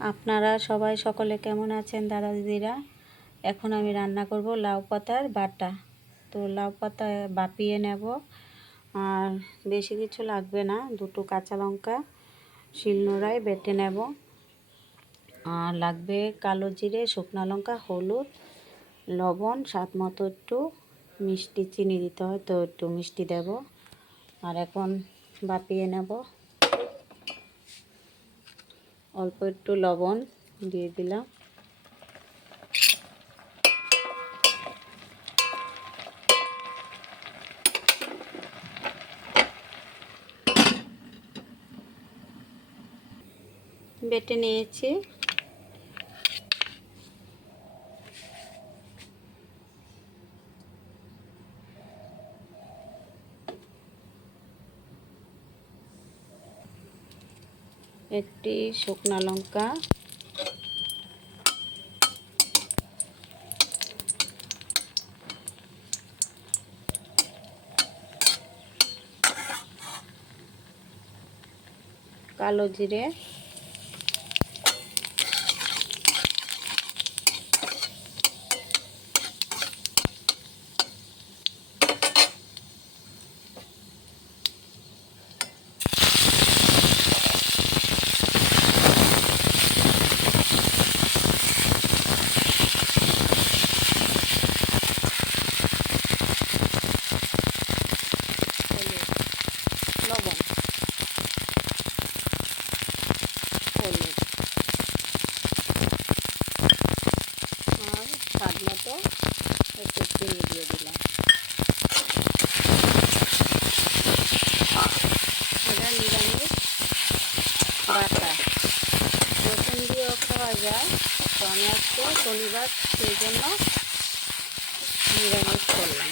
আপনারা সবাই সকলে কেমন আছেন দাদা দিদিরা? এখন আমি রান্না করব লাউ পাতার বাটা। তো লাউ পাতা বাপিয়ে নেব, আর বেশি কিছু লাগবে না। দুটো কাঁচা লঙ্কা শিলনোড়ায় বেটে নেব, আর লাগবে কালো জিরে, শুকনো লঙ্কা, হলুদ, লবণ, স্বাদ মতো একটু মিষ্টি, চিনি দিতে হয় তো একটু মিষ্টি দেব। আর এখন বাপিয়ে নেব। অল্প একটু লবণ দিয়ে দিলাম। বেটে নিয়েছি। একটি শুকনো লঙ্কা, কালো জিরে, লবণ, হলুদ, আর স্বাদ মতো একটু চিনি দিয়ে দিলাম। এটা নিরামিষ বাটা, রসুন দিয়েও খাওয়া যায়। তো আমি আজকে শনিবার, সেই জন্য নিরামিষ করলাম।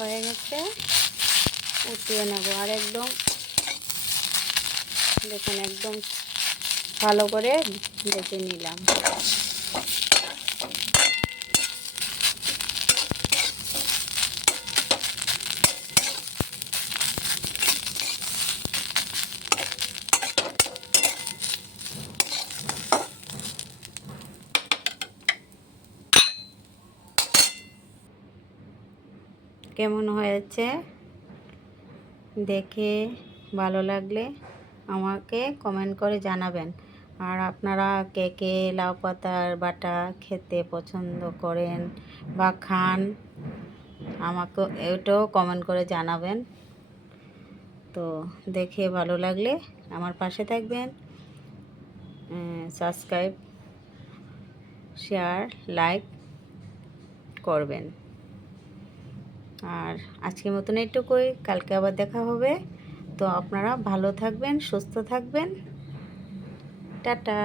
হয়ে গেছে, উঠিয়ে নেব। আর একদম দেখুন, একদম ভালো করে বেটে নিলাম। কেমন হয়েছে দেখে ভালো লাগলে আমাকে কমেন্ট করে জানাবেন। আর আপনারা কে কে লাউ পাতার বাটা খেতে পছন্দ করেন বা খান, আমাকে এটাও কমেন্ট করে জানাবেন। তো দেখে ভালো লাগলে আমার পাশে থাকবেন, সাবস্ক্রাইব, শেয়ার, লাইক করবেন। আর আজকের মতন এইটুকুই, কালকে আবার দেখা হবে। তো আপনারা ভালো থাকবেন, সুস্থ থাকবেন। টাটা।